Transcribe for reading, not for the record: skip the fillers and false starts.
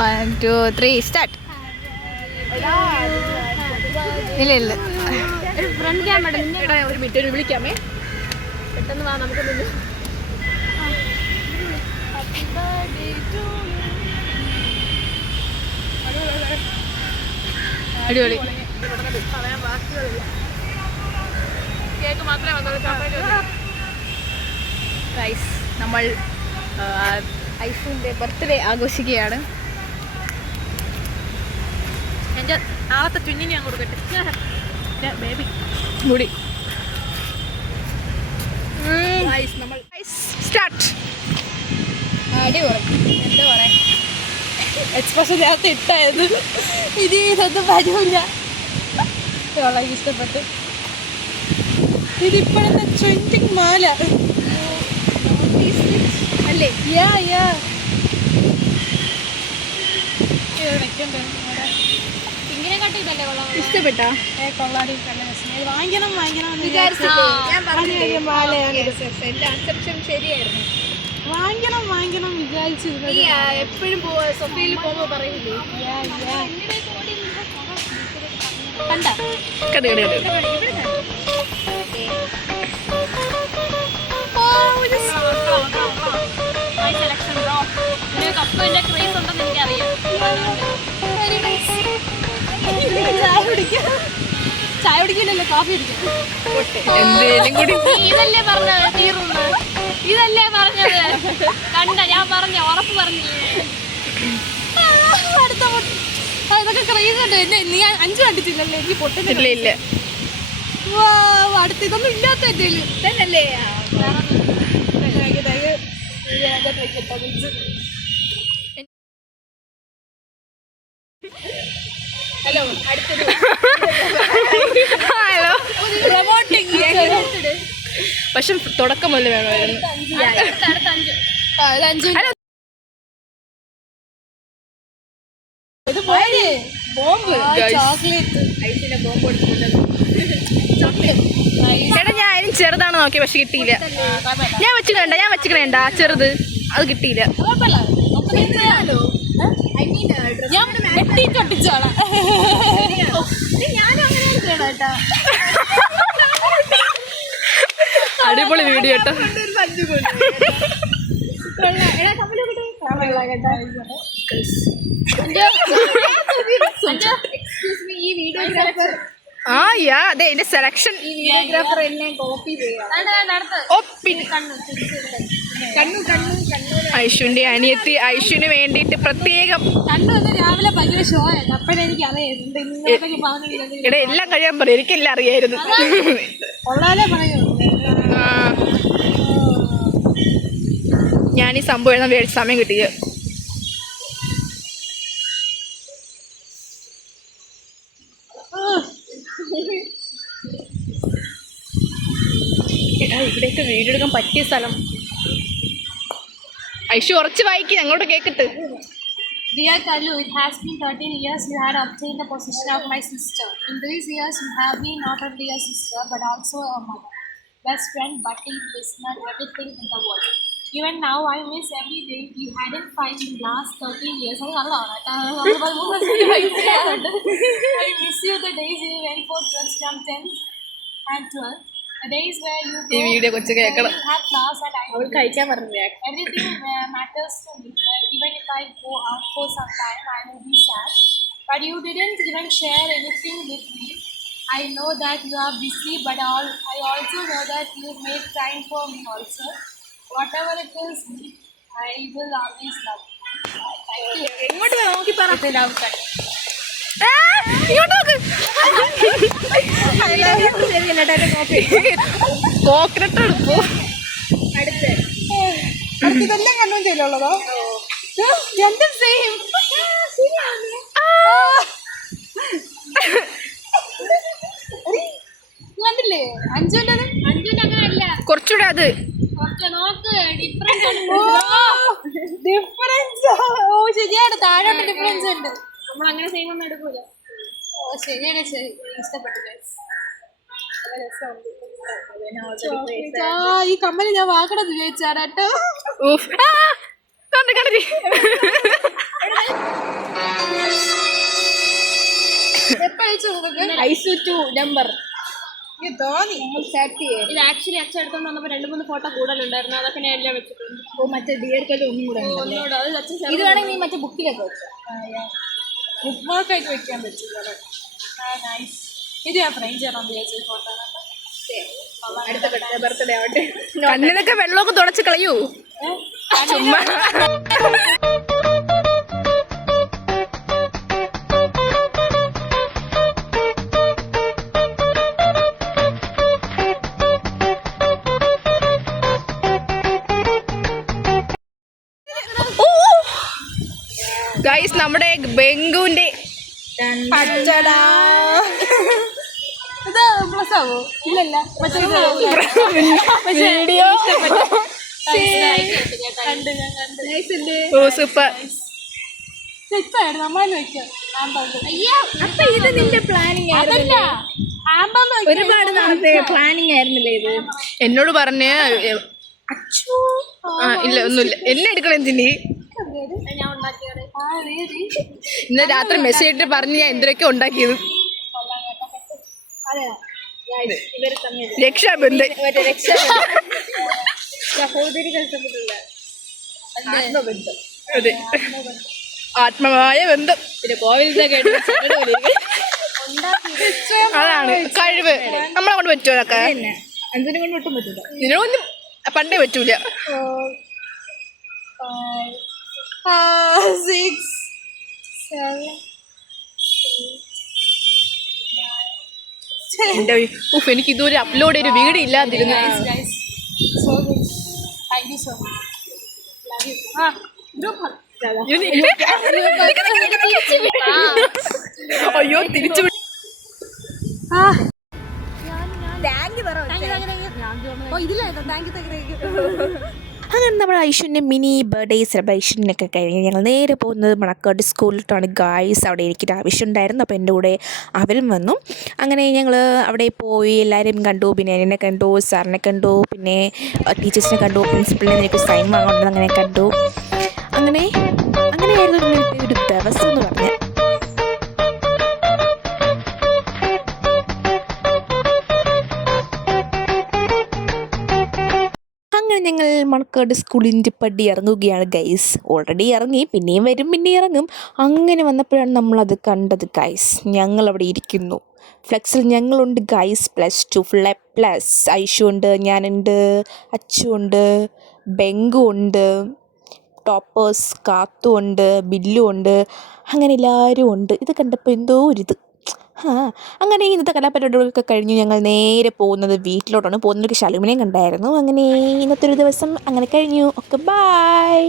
1 2 3 start. ഇല്ല ഇല്ല front camera ഒരു മിനിറ്റ് വിളിക്കാമേ, പെട്ടെന്ന് വാ നമുക്ക് നിന്ന്. അടിപൊളി. പറയാൻ വാക്കുകളില്ല, കേക്ക് മാത്രമേ വന്നുള്ളൂ. ഗൈസ്, നമ്മൾ ഐഫുവിൻ്റെ ബർത്ത്ഡേ ആഘോഷിക്കുകയാണ്. എൻ്റെ നാളത്തെ ചുഞ്ഞിന് ഞാൻ കൊടുക്കട്ടെ ബേബി മുടി. നമ്മൾ സ്റ്റാർട്ട്. അടിപൊളി. എന്താ പറയാ, എക്സ്പ്രഷൻ നേരത്തെ ഇട്ടായത് ഇനി ഇതൊന്നും വരൂല. വളരെ ഇഷ്ടപ്പെട്ട്. ഇതിപ്പോഴത്തെ ട്രെൻഡിങ് മാല അല്ലേ? യാ യാ ഇങ്ങനെ കട്ടിട്ടല്ലേ കൊള്ളാം. ഇഷ്ടപ്പെട്ടാ? കൊള്ളാടി, വാങ്ങിക്കണം വാങ്ങിക്കണം ശരിയായിരുന്നു. വാങ്ങിക്കണം വാങ്ങിക്കണം വിചാരിച്ചിരുന്നത്. എപ്പോഴും സൊഫയിൽ പോകുമ്പോ പറയില്ലേ കണ്ട കപ്പിന്റെ ക്രേസ് ഉണ്ടെന്ന് എനിക്കറിയാം. ചായ കുടിക്കില്ലല്ലോ, കാഫി കുടിക്കും. എന്തേലും കൂടി ഇതല്ലേ പറഞ്ഞത് തീർന്ന്, ഇതല്ലേ പറഞ്ഞത്. കണ്ട ഞാൻ പറഞ്ഞ ഉറപ്പ് പറഞ്ഞില്ലേ. അടുത്ത ഇതൊക്കെ ക്രേസ് ഉണ്ട്. എന്നെ നീ 5 കണ്ടിട്ടില്ലല്ലേ? എനിക്ക് പൊട്ടുന്നില്ല. ഇല്ല. അടുത്ത് ഇതൊന്നും ഇല്ലാത്ത എന്തേലും തന്നെയല്ലേ. ഹലോ, അടുത്തത് ഹലോ. പ്രൊമോട്ടിങ്. പക്ഷെ തുടക്കം മുതൽ വേണമായിരുന്നു. ഇത് പോയത് ബോംബ് ചോക്ലേറ്റ് ഐസിന്റെ ബോംബ് എടാ, ഞാൻ അതിന് ചെറുതാണ് നോക്കി, പക്ഷെ കിട്ടിയില്ല. ഞാൻ വെച്ചിക്കണേണ്ട ചെറുത്, അത് കിട്ടിയില്ല. ഞാൻ വെട്ടിച്ചൊട്ടിച്ചോളാം. അടിപൊളി വീഡിയോ കേട്ടോ. ഈ വീഡിയോഗ്രാഫർ അതെ, എന്റെ സെലക്ഷൻ. വീഡിയോഗ്രാഫർ എന്നെ കോപ്പി ചെയ്യാം. ഐഷുവിന്റെ അനിയത്തി ഐഷുവിന് വേണ്ടിയിട്ട് പ്രത്യേകം. കണ്ണു രാവിലെ ഭയങ്കര ഷോ ആയിരുന്നു. അപ്പോഴെനിക്ക് അറിയായിരുന്നു. എടാ, എല്ലാം കഴിയാൻ പറയും, എനിക്കെല്ലാം അറിയായിരുന്നു. കൊള്ളാലേ പറയൂ. ഞാൻ ഈ സംഭവം എഴുതാൻ വേണ്ടി സമയം കിട്ടിയത്. എടാ, ഇവിടെയൊക്കെ വീഡിയോ എടുക്കാൻ പറ്റിയ സ്ഥലം. ഐഷു കുറച്ച് വായിക്കും, ഞങ്ങളോട് കേക്കട്ട്. Dear Kalu, it has been 13 years you had obtained the position of my sister. In these years, you have been not only a sister, but also a mother, best friend, buddy, listener, everything in the world. Even now, I miss every day you hadn't fight in the last 13 years. I miss you the days you went for drugs from 10th and 12th. The days where you go, you have class and I everything matters to me. Even if I go out for some time, I will be sad. But you didn't even share anything with me. I know that you are busy, but I also know that you make time for me also. Whatever it is, I will always love you. എങ്ങോട്ട് നോക്കി പറ. Love cut. Coconut എടുപ്പോ. അടുത്തതെല്ലാം കണ്ണും ചെയ്യലുള്ളതോ? രണ്ടും same. കണ്ടില്ലേ? അഞ്ചുവിന്റെ അങ്ങനെയല്ല, കുറച്ചുകൂടെ അത് നോക്ക് ഡിഫറൻസ്. ഓ ശരിയാണ്, താഴോട്ട് ഡിഫറൻസ് ഉണ്ട്. നമ്മൾ അങ്ങനെ സെയിം ഒന്നും എടുക്കൂല. ഓ ശരിയാണ്, ശരി. ഇഷ്ടപ്പെട്ടു. ഈ കമ്മല് ഞാൻ വാക്കണത് വിചാരിച്ചാട്ടോ. ഐസു നമ്പർ തോന്നി ഇത് ആക്ച്വലി അച്ഛൻ എടുത്തോണ്ട് വന്നപ്പോ 2-3 ഫോട്ടോ കൂടുതലുണ്ടായിരുന്നു. അതൊക്കെ ഞാൻ എല്ലാം വെച്ചിട്ടുണ്ട്. മറ്റേ ഡിയർ കല്ല് ഒന്നും കൂടെ ഒന്നുകൂടെ അത് അച്ഛൻ ഇത് വേണമെങ്കിൽ നീ മറ്റേ ബുക്കിലൊക്കെ വെച്ചോ. ബുക്ക് മാർക്കായിട്ട് വെക്കാൻ പറ്റും. നൈസ്. ഇത് ഞാൻ ഫ്രെയിം ചെയ്യണം വിചാരിച്ചത് ഫോട്ടോ. അടുത്ത ബർത്ത്ഡേ ആവട്ടെ. കണ്ണിനൊക്കെ വെള്ളമൊക്കെ തുടച്ച് കളയൂ ചുമ്മാ. ഗൈസ് നമ്മുടെ ബെങ്കുവിന്റെ പച്ചടാ. ഇത് പ്ലസ് ആവോ? ഇല്ലല്ല വീഡിയോ സൂപ്പർ. നമ്മളെ വെക്കാം. അപ്പൊ ഇത് നിന്റെ പ്ലാനിങ് ആയിരുന്നില്ല? ഒരുപാട് നാളത്തെ പ്ലാനിങ് ആയിരുന്നില്ലേ ഇത്? എന്നോട് പറഞ്ഞ് ഇല്ല ഒന്നുമില്ല എന്നെ എടുക്കണം എന്തിന്. ഇന്ന് രാത്രി മെസ്സേജ് ഇട്ട് പറഞ്ഞ് ഞാൻ എന്തൊക്കെ ഉണ്ടാക്കിയത്. രക്ഷാബന്ധൻ അതെ ആത്മമായ ബന്ധം. പിന്നെ കോവിലത്തെ അതാണ് കഴിവ്. നമ്മളെ കൊണ്ട് പറ്റുമോ അതൊക്കെ? അഞ്ചിനെ കൊണ്ട് ഒട്ടും പറ്റില്ല. ഇതിനൊന്നും പണ്ടേ പറ്റൂല. 6 7 എന്റെ എനിക്ക് ഇതുവരെ അപ്ലോഡ് ചെയ്തൊരു വീഡിയോ ഇല്ലാതിരുന്നു. അയ്യോ തിരിച്ചു അങ്ങനെ നമ്മുടെ ഐഷുവിൻ്റെ മിനി ബർത്ത്ഡേ സെലിബ്രേഷനൊക്കെ കഴിഞ്ഞ് ഞങ്ങൾ നേരെ പോകുന്നത് മണക്കാട് സ്കൂളിലോട്ടാണ് ഗായ്സ്. അവിടെ എനിക്കൊരു ആവശ്യം ഉണ്ടായിരുന്നു, അപ്പോൾ എൻ്റെ കൂടെ അവരും വന്നു. അങ്ങനെ ഞങ്ങൾ അവിടെ പോയി എല്ലാവരെയും കണ്ടു. പിന്നെ എന്നെ കണ്ടു, സാറിനെ കണ്ടു, പിന്നെ ടീച്ചേഴ്സിനെ കണ്ടു, പ്രിൻസിപ്പളിനെ എനിക്ക് സൈൻ വാങ്ങുന്നത് അങ്ങനെ കണ്ടു. അങ്ങനെയായിരുന്നു ഒരു ദിവസം എന്ന് പറഞ്ഞാൽ. അങ്ങനെ ഞങ്ങൾ മണക്കാട് സ്കൂളിൻ്റെ പടി ഇറങ്ങുകയാണ് ഗൈസ്. ഓൾറെഡി ഇറങ്ങി, പിന്നെയും വരും, പിന്നെയും ഇറങ്ങും. അങ്ങനെ വന്നപ്പോഴാണ് നമ്മളത് കണ്ടത് ഗൈസ്. ഞങ്ങളവിടെ ഇരിക്കുന്നു. ഫ്ലെക്സിൽ ഞങ്ങളുണ്ട് ഗൈസ്. +2 full A+. ഐഷു ഉണ്ട്, ഞാനുണ്ട്, അച്ചു ഉണ്ട്, ബെങ്കു ഉണ്ട്, ടോപ്പേഴ്സ് കാത്തു ഉണ്ട്, ബില്ലു ഉണ്ട്. അങ്ങനെ എല്ലാവരും ഉണ്ട്. ഇത് കണ്ടപ്പോൾ എന്തോ ഒരിത്. അങ്ങനെ ഇന്നത്തെ കലാപരിപാടികളൊക്കെ കഴിഞ്ഞ് ഞങ്ങൾ നേരെ പോകുന്നത് വീട്ടിലോട്ടാണ്. പോകുന്നവർക്ക് ശലുമിനെയും കണ്ടായിരുന്നു. അങ്ങനെ ഇന്നത്തെ ഒരു ദിവസം അങ്ങനെ കഴിഞ്ഞു. Okay bye.